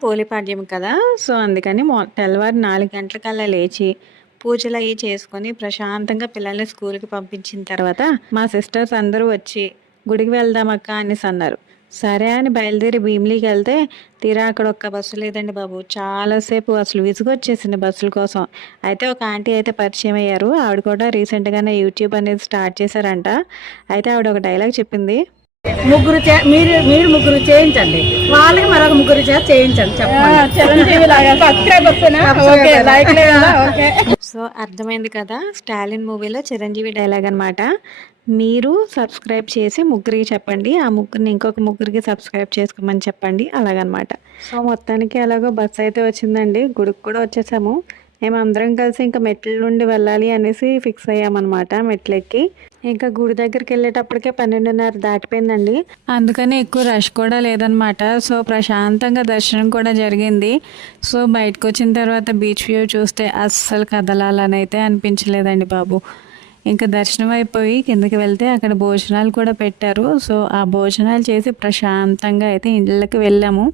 పోలిపాడ్యం కదా! సో, అందుకని తెల్లవారు 4 గంటలకల్లా లేచి, పూజలయ్యి చేసుకొని, ప్రశాంతంగా పిల్లల్ని స్కూలుకి పంపించిన తర్వాత, మా సిస్టర్స్ అందరూ వచ్చి, "గుడికి వెళ్దామక్క" అనేసన్నారు. సరే అని బయలుదేరి భీమిలీకెళ్తే, తీరా అక్కడ ఒక్క బస్సు లేదండి బాబు. చాలా సేపు అసలు విసుగొచ్చేసింది బస్సుల కోసం. అయితే ఒక ఆంటీ అయితే పరిచయమయ్యారు. ఆవిడ కూడా రీసెంట్‌గానే యూట్యూబ్ అనేది స్టార్ట్ చేశారంట. అయితే ఆవిడ ఒక డైలాగ్ చెప్పింది. ముగ్గురు మీరు మీరు ముగ్గురు చేయించండి, వాళ్ళకి మరొక ముగ్గురు చేత చేయించండి సో, అర్థమైంది కదా! 'స్టాలిన్' మూవీలో చిరంజీవి డైలాగ్ అనమాట. మీరు సబ్స్క్రైబ్ చేసి ముగ్గురికి చెప్పండి. ఆ ముగ్గురిని ఇంకొక ముగ్గురికి సబ్స్క్రైబ్ చేసుకోమని చెప్పండి. అలాగనమాట. సో, మొత్తానికి ఎలాగో బస్సు అయితే వచ్చిందండి. గుడికి కూడా వచ్చేసాము. మేమందరం కలిసి ఇంకా మెట్ల నుండి వెళ్ళాలి అనేసి ఫిక్స్ అయ్యామన్నమాట మెట్లెక్కి. ఇంకా గుడి దగ్గరికెళ్ళేటప్పటికే 12:30 దాటిపోయిందండి. అందుకని ఎక్కువ రష్ కూడా లేదనమాట. సో, ప్రశాంతంగా దర్శనం కూడా జరిగింది. సో, బయటకొచ్చిన తర్వాత బీచ్ వ్యూ చూస్తే అస్సలు కదలాలనైతే అనిపించలేదండి బాబు. ఇంకా దర్శనం అయిపోయి కిందకి వెళ్తే అక్కడ భోజనాలు కూడా పెట్టారు. సో, ఆ భోజనాలు చేసి ప్రశాంతంగా అయితే ఇళ్ళకి వెళ్ళాము.